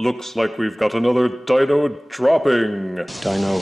Looks like we've got another dino dropping. Dino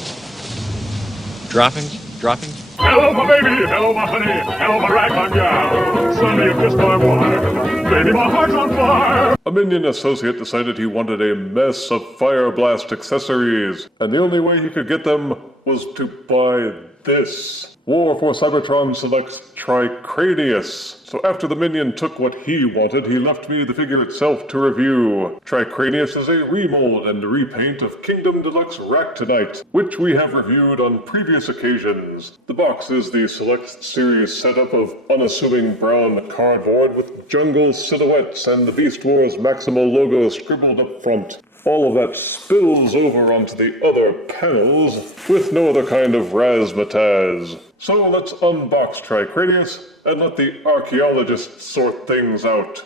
droppings? Droppings? Hello, my baby! Hello, my honey! Hello, my ragtime gal! Son, you've kissed my wire! Baby, my heart's on fire! A minion associate decided he wanted a mess of Fire Blast accessories, and the only way he could get them was to buy this. War for Cybertron selects Tricranius. So after the minion took what he wanted, he left me the figure itself to review. Tricranius is a remold and repaint of Kingdom Deluxe Ractonite, which we have reviewed on previous occasions. The box is the Select Series setup of unassuming brown cardboard with jungle silhouettes and the Beast Wars Maximal logo scribbled up front. All of that spills over onto the other panels with no other kind of razzmatazz. So let's unbox Tricranius and let the archaeologists sort things out.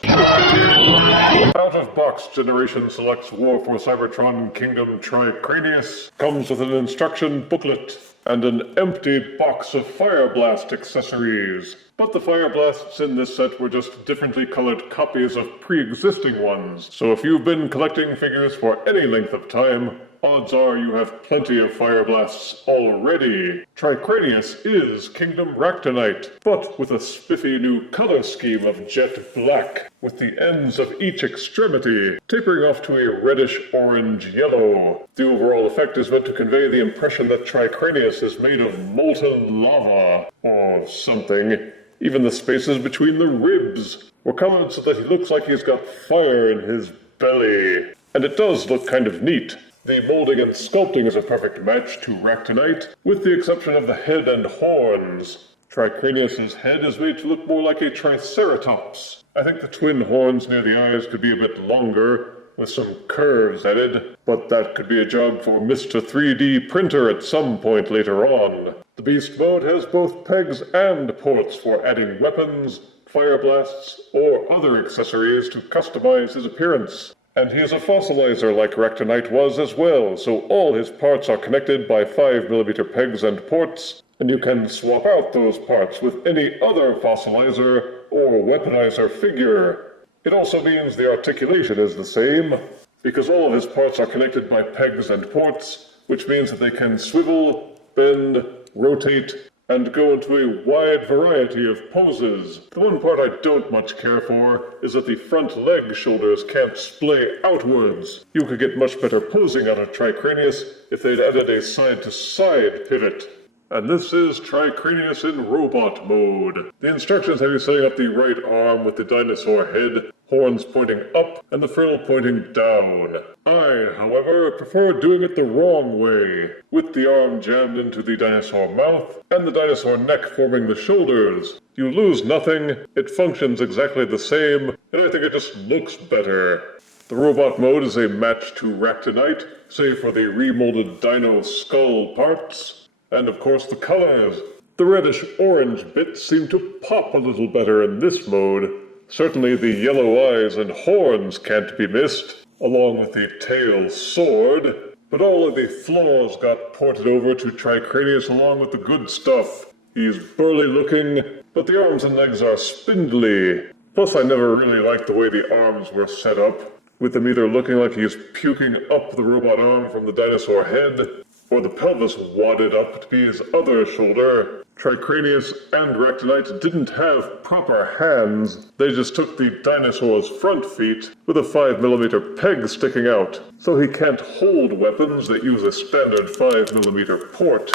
Out-of-box Generation selects War for Cybertron Kingdom Tricranius comes with an instruction booklet and an empty box of Fire Blast accessories. But the Fire Blasts in this set were just differently colored copies of pre-existing ones. So if you've been collecting figures for any length of time, odds are you have plenty of Fire Blasts already. Tricranius is Kingdom Ractonite, but with a spiffy new color scheme of jet black, with the ends of each extremity tapering off to a reddish-orange-yellow. The overall effect is meant to convey the impression that Tricranius is made of molten lava, or something. Even the spaces between the ribs were colored so that he looks like he's got fire in his belly. And it does look kind of neat. The molding and sculpting is a perfect match to Ractonite, with the exception of the head and horns. Tricranius' head is made to look more like a Triceratops. I think the twin horns near the eyes could be a bit longer, with some curves added, but that could be a job for Mr. 3D Printer at some point later on. The Beast Mode has both pegs and ports for adding weapons, fire blasts, or other accessories to customize his appearance. And he is a fossilizer like Ractonite was as well, so all his parts are connected by 5mm pegs and ports, and you can swap out those parts with any other fossilizer or weaponizer figure. It also means the articulation is the same, because all of his parts are connected by pegs and ports, which means that they can swivel, bend, rotate, and go into a wide variety of poses. The one part I don't much care for is that the front leg shoulders can't splay outwards. You could get much better posing out of Tricranius if they'd added a side-to-side pivot. And this is Tricranius in robot mode. The instructions have you setting up the right arm with the dinosaur head, horns pointing up, and the frill pointing down. I, however, prefer doing it the wrong way, with the arm jammed into the dinosaur mouth, and the dinosaur neck forming the shoulders. You lose nothing, it functions exactly the same, and I think it just looks better. The robot mode is a match to Ractonite, save for the remolded dino skull parts. And of course the colors. The reddish-orange bits seem to pop a little better in this mode. Certainly the yellow eyes and horns can't be missed, along with the tail sword. But all of the flaws got ported over to Tricranius along with the good stuff. He's burly looking, but the arms and legs are spindly. Plus I never really liked the way the arms were set up, with them either looking like he's puking up the robot arm from the dinosaur head, or the pelvis wadded up to be his other shoulder. Tricranius and Ractonite didn't have proper hands. They just took the dinosaur's front feet with a 5mm peg sticking out, so he can't hold weapons that use a standard 5mm port.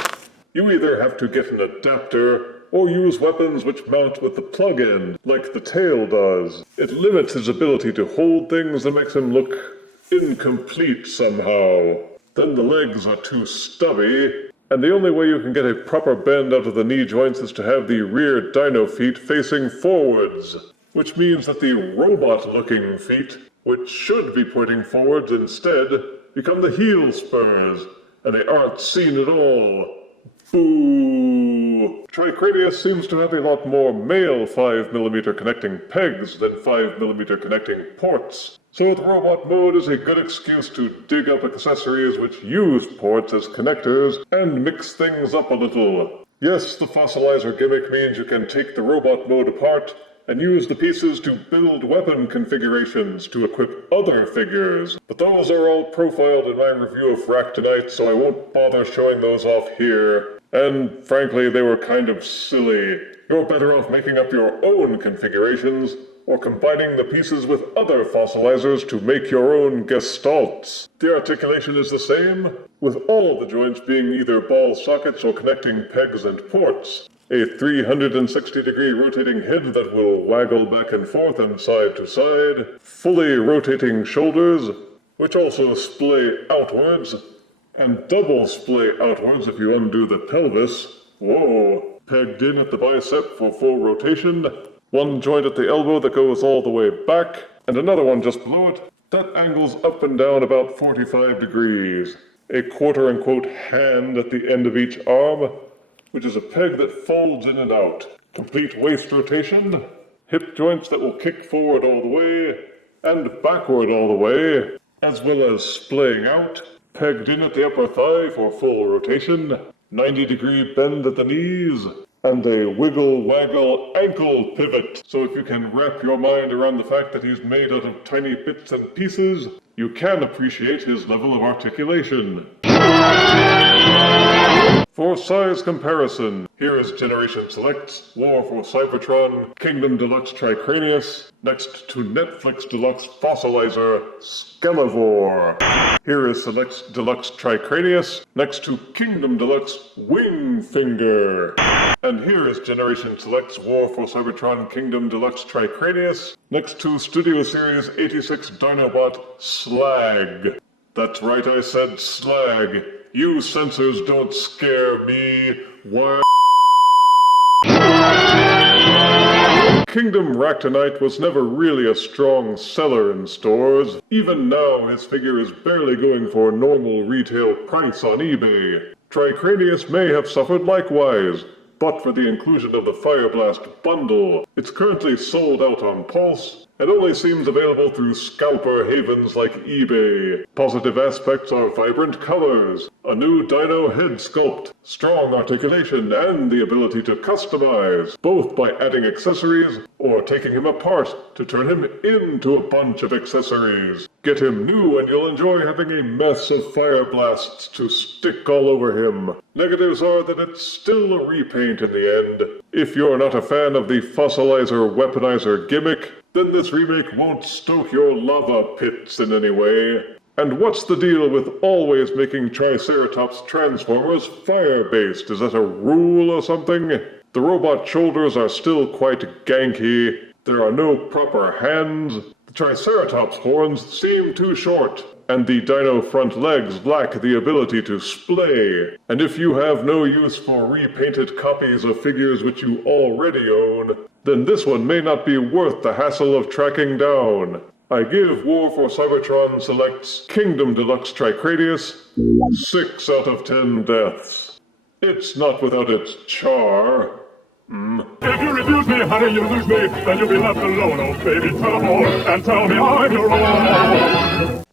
You either have to get an adapter or use weapons which mount with the plug end, like the tail does. It limits his ability to hold things and makes him look incomplete somehow. Then the legs are too stubby, and the only way you can get a proper bend out of the knee joints is to have the rear dino feet facing forwards, which means that the robot-looking feet, which should be pointing forwards instead, become the heel spurs, and they aren't seen at all. Boo! Tricranius seems to have a lot more male 5mm connecting pegs than 5mm connecting ports. So the robot mode is a good excuse to dig up accessories which use ports as connectors and mix things up a little. Yes, the fossilizer gimmick means you can take the robot mode apart and use the pieces to build weapon configurations to equip other figures. But those are all profiled in my review of Ractonite, so I won't bother showing those off here. And frankly, they were kind of silly. You're better off making up your own configurations, or combining the pieces with other fossilizers to make your own gestalts. The articulation is the same, with all the joints being either ball sockets or connecting pegs and ports. A 360-degree rotating head that will waggle back and forth and side to side, fully rotating shoulders, which also splay outwards, and double splay outwards if you undo the pelvis. Whoa! Pegged in at the bicep for full rotation, one joint at the elbow that goes all the way back, and another one just below it that angles up and down about 45 degrees. A quote-unquote hand at the end of each arm, which is a peg that folds in and out. Complete waist rotation, hip joints that will kick forward all the way, and backward all the way, as well as splaying out, pegged in at the upper thigh for full rotation, 90-degree bend at the knees, and a wiggle-waggle ankle pivot. So if you can wrap your mind around the fact that he's made out of tiny bits and pieces, you can appreciate his level of articulation. For size comparison, here is Generation Select's War for Cybertron Kingdom Deluxe Tricranius, next to Netflix Deluxe Fossilizer Skelevore. Here is Select's Deluxe Tricranius, next to Kingdom Deluxe Wingfinger. And here is Generation Select's War for Cybertron Kingdom Deluxe Tricranius, next to Studio Series 86 Dinobot Slag. That's right, I said slag. You censors don't scare me. Why? Kingdom Ractonite was never really a strong seller in stores. Even now, his figure is barely going for normal retail price on eBay. Tricranius may have suffered likewise, but for the inclusion of the Fireblast bundle. It's currently sold out on Pulse, and only seems available through scalper havens like eBay. Positive aspects are vibrant colors, a new dino head sculpt, strong articulation, and the ability to customize, both by adding accessories or taking him apart to turn him into a bunch of accessories. Get him new and you'll enjoy having a mess of fire blasts to stick all over him. Negatives are that it's still a repaint in the end. If you're not a fan of the fossilizer weaponizer gimmick, then this remake won't stoke your lava pits in any way. And what's the deal with always making Triceratops Transformers fire-based? Is that a rule or something? The robot shoulders are still quite ganky. There are no proper hands. The Triceratops horns seem too short. And the dino front legs lack the ability to splay. And if you have no use for repainted copies of figures which you already own, then this one may not be worth the hassle of tracking down. I give War for Cybertron Select's Kingdom Deluxe Tricranius 6 out of 10 deaths. It's not without its char. If you refuse me, honey, you lose me. Then you'll be left alone, oh baby. Tell them all and tell me I'm your own.